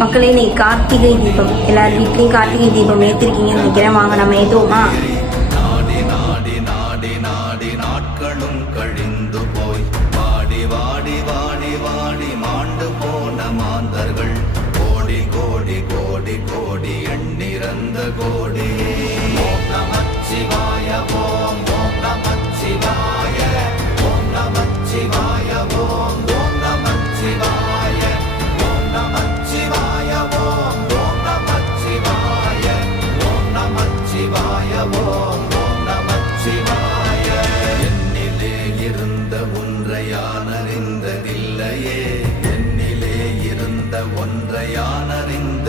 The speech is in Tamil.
மக்களே, இன்னைக்கு கார்த்திகை தீபம். எல்லார் வீட்லேயும் கார்த்திகை தீபம் ஏற்றிருக்கீங்கன்னு நினைக்கிறேன். வாங்க நம்ம ஏற்றுவோமா? நாடி நாடி நாடி நாடி நாட்களும் கழிந்து போய் வாடி வாடி வாடி வாடி மாண்டு போன மாந்தர்கள் கோடி கோடி கோடி கோடி எண்ணிறந்த கோடி. ஓம் நமச்சிவாய ஓம் ஓம் நமச்சிவாய ஓம் நமச்சிவாய ஓம் ஓம் நமச்சிவாய ஓம் நமச்சிவாய ஓம் ஓம் நமச்சிவாய ஓம் நமச்சிவாய ஓம் ஓம் நமச்சிவாய. என்னிலே இருந்த ஒன்றை யான் அறிந்ததில்லையே, என்னிலே இருந்த ஒன்றை யான் அறிந்த